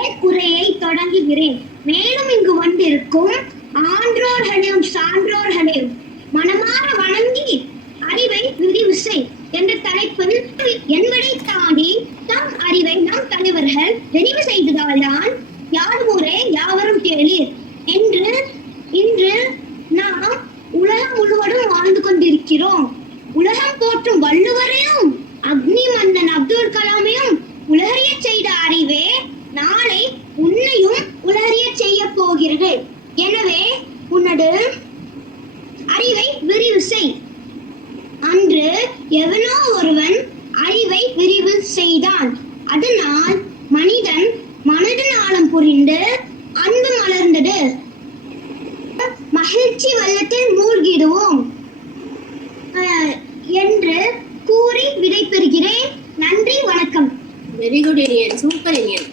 என் உரையை தொடங்குகிறேன். மேலும் இங்கு வந்திருக்கும் ஆன்றோர்களையும் சான்றோர்களையும் மனமாற வணங்கி அறிவை விரிவு செய் என்ற தலைப்பில் என்பதை தாண்டி தம் அறிவை நம் தலைவர்கள் விரிவு செய்ததால்தான் யார்முறை யாவரும் கேளீர் என்று இன்று நாம் உலகம் முழுவதும் வாழ்ந்து கொண்டிருக்கிறோம். உலகம் போற்றும் வள்ளுவரையும் அக்னி மன்னன் அப்துல் கலாமையும் உலகறிய செய்த அறிவே நாளை உன்னையும் உலகறிய செய்ய போகிறது. எனவே உன்னது அறிவை விரிவு செய். அன்று எவனோ ஒருவன் அறிவை விரிவு செய்தான். அதனால் மனிதன் மனதின் ஆழம் புரிந்து அன்பு மலர்ந்தது. மகிழ்ச்சி வெள்ளத்தில் மூழ்கிடுவோம் என்று கூறி விடைபெறுகிறேன். நன்றி, வணக்கம். Very good Iniyan, super Iniyan.